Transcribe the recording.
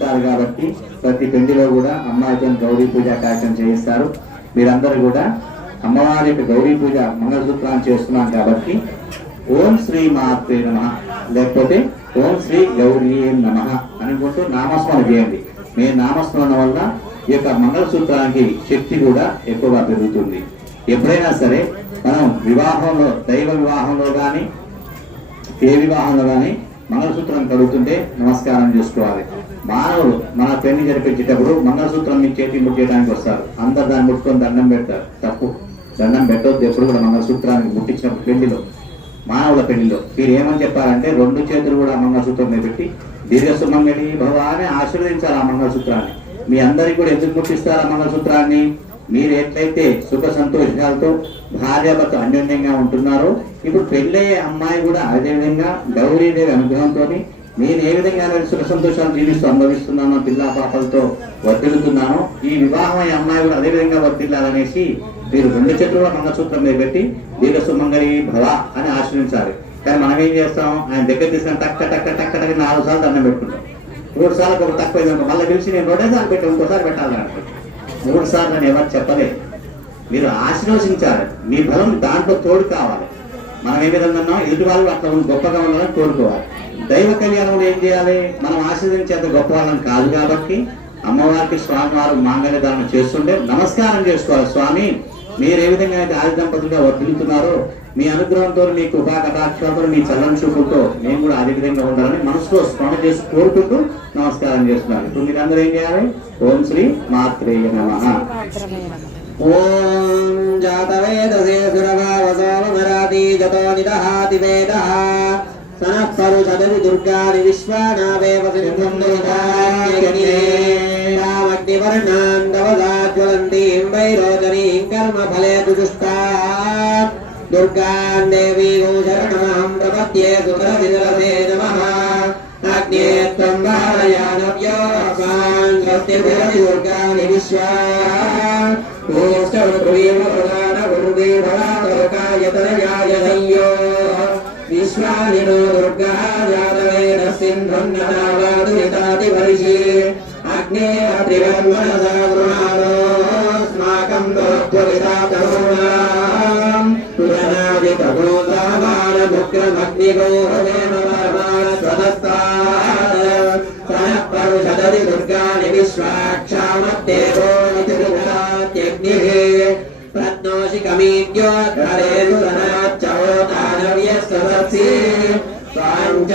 ఉంటారు కాబట్టి ప్రతి పెళ్లిలో కూడా అమ్మాయితో గౌరీ పూజ కార్యక్రమం చేయిస్తారు. మీరందరూ కూడా అమ్మవారి యొక్క గౌరీ పూజ మంగళసూత్రాన్ని చేస్తున్నాం కాబట్టి ఓం శ్రీ మాత్రే నమః లేకపోతే ఓం శ్రీ గౌరీ నమః అనుకుంటూ నామస్మరణ చేయండి. మీ నామస్మరణ వల్ల ఈ యొక్క మంగళసూత్రానికి శక్తి కూడా ఎక్కువగా పెరుగుతుంది. ఎప్పుడైనా సరే మనం వివాహంలో, దైవ వివాహంలో కానీ ఏ వివాహంలో కానీ మంగళసూత్రం కడుగుతుంటే నమస్కారం చేసుకోవాలి. మానవులు మన పెళ్లి జరిపించేటప్పుడు మంగళసూత్రం మీ చేతి ముట్టేయడానికి వస్తారు. అందరు దాన్ని ముట్టుకొని దండం పెడతారు. తప్పు, దండం పెట్టొద్దు ఎప్పుడు కూడా. మంగళసూత్రానికి ముట్టించినప్పుడు పెళ్లిలో, మానవుల పెళ్లిలో మీరు ఏమని చెప్పారంటే 2 చేతులు కూడా మంగళసూత్రం మీద పెట్టి దీర్ఘసుమంగళి భవ అని ఆశీర్వదించాలి ఆ మంగళసూత్రాన్ని. మీ అందరికీ కూడా ఎందుకు ముట్టిస్తారు ఆ మంగళసూత్రాన్ని? మీరు ఎట్లయితే సుఖ సంతోషాలతో భార్యాభర్త అన్యోన్యంగా ఉంటున్నారో ఇప్పుడు పెళ్ళయ్యే అమ్మాయి కూడా అదే విధంగా గౌరీదేవి అనుగ్రహంతో నేను ఏ విధంగా సుఖ సంతోషాలు జీవిస్తూ అనుభవిస్తున్నానో, పిల్ల పాపలతో వర్తిల్లుతున్నానో ఈ వివాహం అయ్యే అమ్మాయి కూడా అదే విధంగా వర్తిల్లాలనేసి మీరు 2 చేతులు మంగళసూత్రం మీద పెట్టి దీర్ఘసుమంగళి భవ అని ఆశ్రయించాలి. కానీ మనం ఏం చేస్తాం, ఆయన దగ్గర తీసుకుని టక్క టక్క టక్క టక్క 4 సార్లు దండం పెట్టుకుంటాం. 3 సార్లు ఒక తక్కువ మళ్ళీ పిలిచి నేను 2 సార్లు పెట్టి ఇంకోసారి పెట్టాలంటే 3 సార్లు అని ఎవరు చెప్పలేదు. మీరు ఆశీర్వదించాలి. మీ బలం దాంట్లో తోడు కావాలి. మనం ఏ విధంగా ఎదుటి వాళ్ళు అట్లా గొప్పగా ఉండాలని కోరుకోవాలి. దైవ కళ్యాణంలో ఏం చేయాలి? మనం ఆశీర్వదించేంత గొప్ప వాళ్ళని కాదు కాబట్టి అమ్మవారికి స్వామివారు మాంగళ్య ధారణ చేస్తుంటే నమస్కారం చేసుకోవాలి. స్వామి, మీరు ఏ విధంగా అయితే ఆది దంపతులుగా వర్తిల్లుతున్నారో మీ అనుగ్రహంతో, మీ కృపా కటాక్షాలతో, మీ చల్లని చూపులతో నేను కూడా అదే విధంగా ఉండాలని మనసులో స్మరణ చేసి కోరుకుంటూ నమస్కారం చేస్తున్నాను. ఇప్పుడు మీరు అందరూ ఏం చేయాలి? ఓం శ్రీ మాత్రే నమః. ఓం జాతవేదసే సురభావసోమరాతి జతో నిదహాతి వేదః సనః పరుషదతి దుర్గాని విశ్వానావేవ సిద్ధం దేవాగ్నే తామగ్నివర్ణాన్ తవదాజ్వలంతీం వైరోచనీం కర్మఫలే దుష్టా దుర్గాన్ దేవీం శరణమహం ప్రపద్యే సురవిదరసే నమః. అగ్నే త్వం వారయానవ్యోస్మాన్ స్వస్తిభిరతి దుర్గాని విశ్వా విశ్వానినో దుర్గా జాతవేద సింధున్నతావాదురితాతి వర్షి అగ్నే త్రివర్మణసాగృణారోస్మాకం దోత్వవితాతరుణాం పురనాది తపోదామానముగ్రమగ్నిగోహేమస్వదస్తాత్ సనః పరుషదతి దుర్గాని విశ్వాక్షామత్తేవో నితిరుతాత్యగ్నిః ప్రజ్ఞోషికమీద్యోత్తరేషు సనాచ్చవో దానవ్యస్తవత్సి స్వాంచ